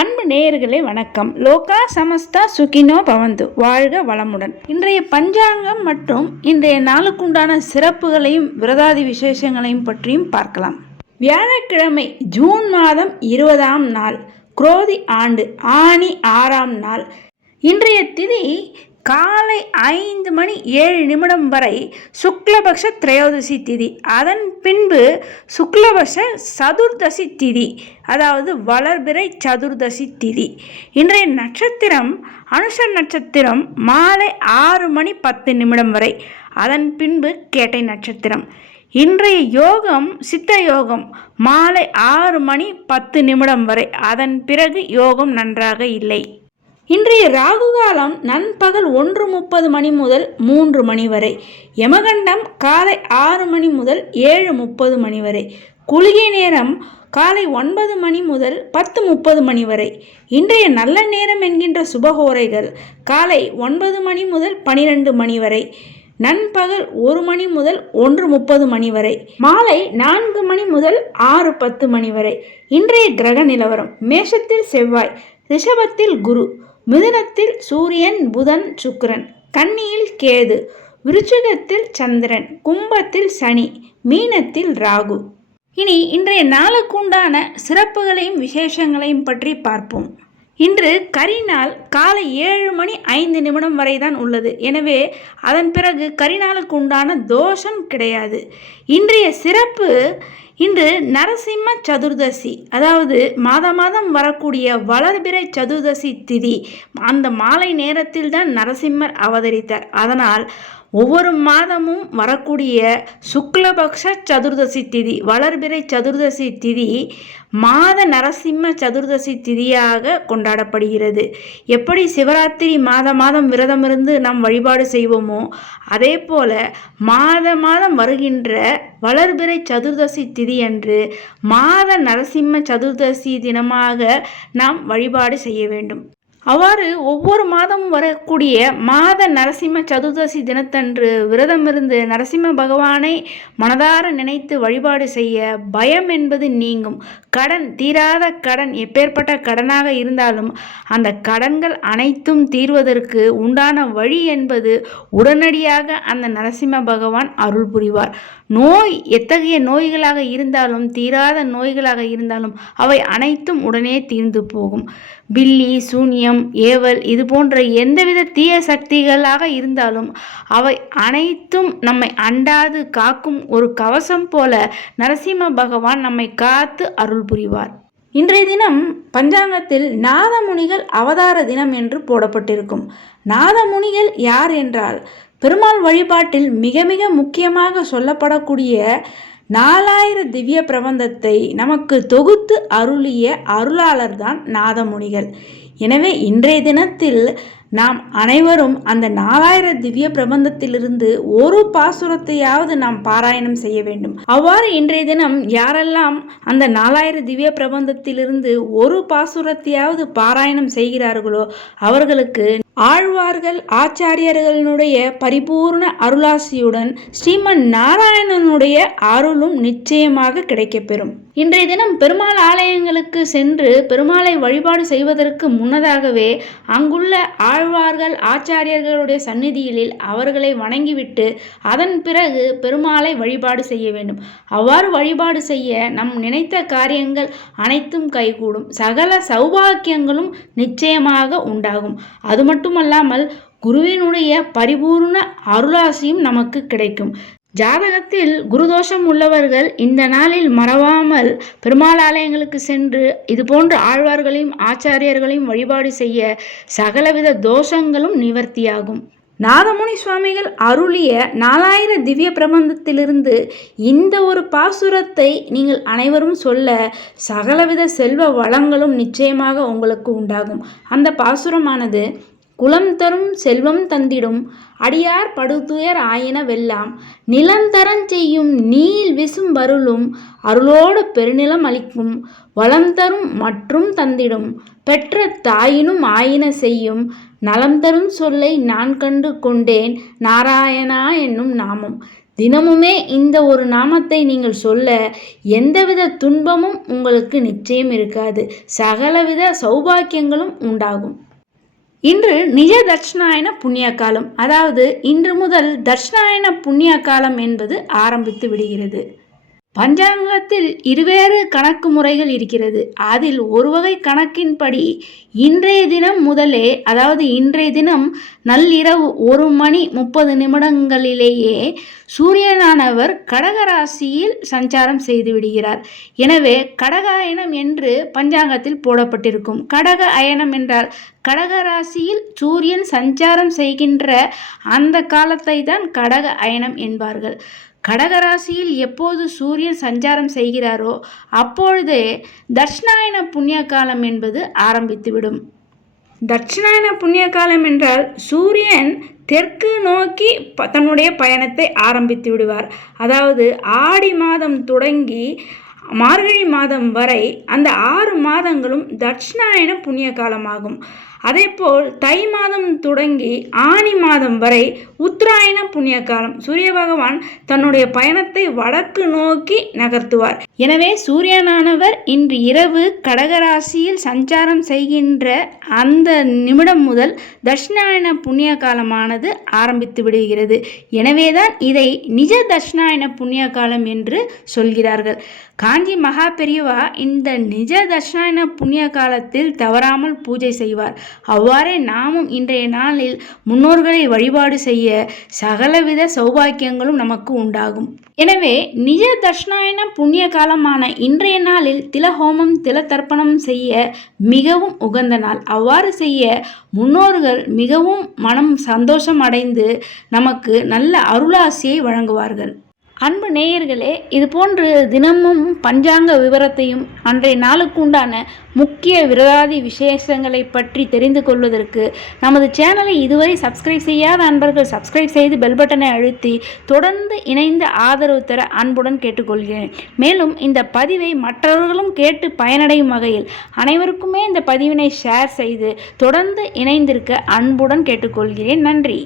அன்பு நேயர்களே வணக்கம். லோகா சமஸ்தா சுகினோ பவந்து, வாழ்க வளமுடன். இன்றைய பஞ்சாங்கம் மற்றும் இன்றைய நாளுக்குண்டான சிறப்புகளையும் விரதாதி விசேஷங்களையும் பற்றியும் பார்க்கலாம். வியாழக்கிழமை ஜூன் மாதம் 20ஆம் நாள், குரோதி ஆண்டு ஆனி 6ஆம் நாள். இன்றைய திதி காலை 5:07 வரை சுக்லபக்ஷ திரையோதசி திதி. அதன் பின்பு சுக்லபக்ஷ சதுர்தசி திதி, அதாவது வளர்பிறை சதுர்தசி திதி. இன்றைய நட்சத்திரம் அனுஷ நட்சத்திரம் மாலை 6:10 வரை. அதன் பின்பு கேட்டை நட்சத்திரம். இன்றைய யோகம் சித்த யோகம் மாலை 6:10 வரை. அதன் பிறகு யோகம் நன்றாக இல்லை. இன்றைய ராகு காலம் நண்பகல் 1:30 முதல் 3 வரை. யமகண்டம் காலை 6 முதல் 7:30 வரை. குளிகை நேரம் காலை 9 முதல் 10:30 வரை. இன்றைய நல்ல நேரம் என்கின்ற சுபகோரைகள் காலை 9 முதல் 12 வரை, நண்பகல் 1 முதல் 1:30 வரை, மாலை 4 முதல் 6:10 வரை. இன்றைய கிரக நிலவரம்: மேஷத்தில் செவ்வாய், ரிஷபத்தில் குரு, மிதுனத்தில் சூரியன், புதன், சுக்கிரன், கன்னியில் கேது, விருச்சிகத்தில் சந்திரன், கும்பத்தில் சனி, மீனத்தில் ராகு. இனி இன்றைய நாளுக்குண்டான சிறப்புகளையும் விசேஷங்களையும் பற்றி பார்ப்போம். இன்று கரிநாள் காலை 7:05 வரை தான் உள்ளது. எனவே அதன் பிறகு கரிநாளுக்கு உண்டான தோஷம் கிடையாது. இன்றைய சிறப்பு: இன்று நரசிம்ம சதுர்தசி, அதாவது மாதம் வரக்கூடிய வளர்பிறை சதுர்தசி திதி. அந்த மாலை நேரத்தில் தான் நரசிம்மர் அவதரித்தார். அதனால் ஒவ்வொரு மாதமும் வரக்கூடிய சுக்லபக்ஷ சதுர்தசி திதி, வளர்பிறை சதுர்தசி திதி மாத நரசிம்ம சதுர்தசி திதியாக கொண்டாடப்படுகிறது. எப்படி சிவராத்திரி மாதம் விரதமிருந்து நாம் வழிபாடு செய்வோமோ, அதே போல மாதம் வருகின்ற வளர்பிறை சதுர்தசி திதி அன்று மாத நரசிம்ம சதுர்தசி தினமாக நாம் வழிபாடு செய்ய வேண்டும். அவ்வாறு ஒவ்வொரு மாதமும் வரக்கூடிய மாத நரசிம்ம சதுர்தசி தினத்தன்று விரதமிருந்து நரசிம்ம பகவானை மனதார நினைத்து வழிபாடு செய்ய பயம் என்பது நீங்கும். கடன், தீராத கடன், எப்பேற்பட்ட கடனாக இருந்தாலும் அந்த கடன்கள் அனைத்தும் தீர்வதற்கு உண்டான வழி என்பது உடனடியாக அந்த நரசிம்ம பகவான் அருள் புரிவார். நோய் எத்தகைய நோய்களாக இருந்தாலும், தீராத நோய்களாக இருந்தாலும் அவை அனைத்தும் உடனே தீர்ந்து போகும். பில்லி, சூனியம், ஏவல் இது போன்ற எந்தவித தீய சக்திகளாக இருந்தாலும் அவை அனைத்தும் நம்மை அண்டாது காக்கும் ஒரு கவசம் போல நரசிம்ம பகவான் நம்மை காத்து அருள் புரிவார். இன்றைய தினம் பஞ்சாங்கத்தில் நாதமுனிகள் அவதார தினம் என்று போடப்பட்டிருக்கும். நாதமுனிகள் யார் என்றால், பெருமாள் வழிபாட்டில் மிக மிக முக்கியமாக சொல்லப்படக்கூடிய 4000 திவ்ய பிரபந்தத்தை நமக்கு தொகுத்து அருளிய அருளாளர் தான் நாதமுனிகள். எனவே இன்றைய தினத்தில் நாம் அனைவரும் அந்த 4000 திவ்ய பிரபந்தத்திலிருந்து ஒரு பாசுரத்தையாவது நாம் பாராயணம் செய்ய வேண்டும். அவ்வாறு இன்றைய தினம் யாரெல்லாம் அந்த 4000 திவ்ய பிரபந்தத்திலிருந்து ஒரு பாசுரத்தையாவது பாராயணம் செய்கிறார்களோ அவர்களுக்கு ஆழ்வார்கள் ஆச்சாரியர்களுடைய பரிபூர்ண அருளாசியுடன் ஸ்ரீமன் நாராயணனுடைய அருளும் நிச்சயமாக கிடைக்கப்பெறும். இன்றைய தினம் பெருமாள் ஆலயங்களுக்கு சென்று பெருமாளை வழிபாடு செய்வதற்கு முன்னதாகவே அங்குள்ள ஆழ்வார்கள் ஆச்சாரியர்களுடைய சந்நிதியில் அவர்களை வணங்கிவிட்டு அதன் பிறகு பெருமாளை வழிபாடு செய்ய வேண்டும். அவ்வாறு வழிபாடு செய்ய நம் நினைத்த காரியங்கள் அனைத்தும் கைகூடும். சகல சௌபாக்கியங்களும் நிச்சயமாக உண்டாகும். அது மட்டுமல்லாமல் குருவினுடைய பரிபூர்ண அருளாசியும் நமக்கு கிடைக்கும். ஜாதகத்தில் குருதோஷம் உள்ளவர்கள் இந்த நாளில் மறவாமல் பெருமாள் ஆலயங்களுக்கு சென்று இது போன்ற ஆழ்வார்களையும் ஆச்சாரியர்களையும் வழிபாடு செய்ய சகலவித தோஷங்களும் நிவர்த்தியாகும். நாதமுனி சுவாமிகள் அருளிய 4000 திவ்ய பிரபந்தத்திலிருந்து இந்த ஒரு பாசுரத்தை நீங்கள் அனைவரும் சொல்ல சகலவித செல்வ வளங்களும் நிச்சயமாக உங்களுக்கு உண்டாகும். அந்த பாசுரமானது: குலம் தரும் செல்வம் தந்திடும் அடியார் படுதுயர் ஆயின வெல்லாம், நிலந்தரஞ் செய்யும் நீல் விசும் வருளும் அருளோடு பெருநிலம் அளிக்கும், வளம் தரும் மற்றும் தந்திடும் பெற்ற தாயினும் ஆயின செய்யும், நலம் தரும் சொல்லை நான் கண்டு கொண்டேன் நாராயணா என்னும் நாமம். தினமுமே இந்த ஒரு நாமத்தை நீங்கள் சொல்ல எந்தவித துன்பமும் உங்களுக்கு நிச்சயம் இருக்காது. சகலவித சௌபாக்கியங்களும் உண்டாகும். இன்று நிஜ தட்சிணாயன புண்ணிய காலம், அதாவது இன்று முதல் தட்சிணாயன புண்ணிய காலம் என்பது ஆரம்பித்து விடுகிறது. பஞ்சாங்கத்தில் இருவேறு கணக்கு முறைகள் இருக்கிறது. அதில் ஒரு வகை கணக்கின்படி இன்றைய தினம் முதலே, அதாவது இன்றைய தினம் நள்ளிரவு 1:30 சூரியனானவர் கடகராசியில் சஞ்சாரம் செய்து விடுகிறார். எனவே கடக அயனம் என்று பஞ்சாங்கத்தில் போடப்பட்டிருக்கும். கடக அயனம் என்றால் கடகராசியில் சூரியன் சஞ்சாரம் செய்கின்ற அந்த காலத்தை தான் கடக அயனம் என்பார்கள். கடகராசியில் எப்போது சூரியன் சஞ்சாரம் செய்கிறாரோ அப்பொழுதே தட்சிணாயன புண்ணிய காலம் என்பது ஆரம்பித்துவிடும். தட்சிணாயன புண்ணிய காலம் என்றால் சூரியன் தெற்கு நோக்கி தன்னுடைய பயணத்தை ஆரம்பித்து விடுவார். அதாவது ஆடி மாதம் தொடங்கி மார்கழி மாதம் வரை அந்த 6 மாதங்களும் தட்சிணாயன புண்ணிய காலமாகும். அதேபோல் தை மாதம் தொடங்கி ஆனி மாதம் வரை உத்தராயண புண்ணிய காலம். சூரிய பகவான் தன்னுடைய பயணத்தை வடக்கு நோக்கி நகர்த்துவார். எனவே சூரியனானவர் இன்று இரவு கடகராசியில் சஞ்சாரம் செய்கின்ற அந்த நிமிடம் முதல் தட்சிணாயன புண்ணிய காலமானது ஆரம்பித்து விடுகிறது. எனவேதான் இதை நிஜ தட்சிணாயன புண்ணிய காலம் என்று சொல்கிறார்கள். காஞ்சி மகா பெரியவா இந்த நிஜ தட்சிணாயன புண்ணிய காலத்தில் தவறாமல் பூஜை செய்வார். அவ்வாறே நாமும் இன்றைய நாளில் முன்னோர்களை வழிபாடு செய்ய சகலவித சௌபாக்கியங்களும் நமக்கு உண்டாகும். எனவே நிஜ தட்சிணாயன புண்ணிய காலமான இன்றைய நாளில் திலஹோமம் திலதர்ப்பணம் செய்ய மிகவும் உகந்த நாள். அவ்வாறு செய்ய முன்னோர்கள் மிகவும் மனம் சந்தோஷம் அடைந்து நமக்கு நல்ல அருளாசியை வழங்குவார்கள். அன்பு நேயர்களே, இது போன்று தினமும் பஞ்சாங்க விவரத்தையும் அன்றைய நாளுக்கு உண்டான முக்கிய விரதாதி விசேஷங்களை பற்றி தெரிந்து கொள்வதற்கு நமது சேனலை இதுவரை சப்ஸ்கிரைப் செய்யாத அன்பர்கள் சப்ஸ்கிரைப் செய்து பெல் பட்டனை அழுத்தி தொடர்ந்து இணைந்து ஆதரவு தர அன்புடன் கேட்டுக்கொள்கிறேன். மேலும் இந்த பதிவை மற்றவர்களும் கேட்டு பயனடையும் வகையில் அனைவருக்குமே இந்த பதிவினை ஷேர் செய்து தொடர்ந்து இணைந்திருக்க அன்புடன் கேட்டுக்கொள்கிறேன். நன்றி.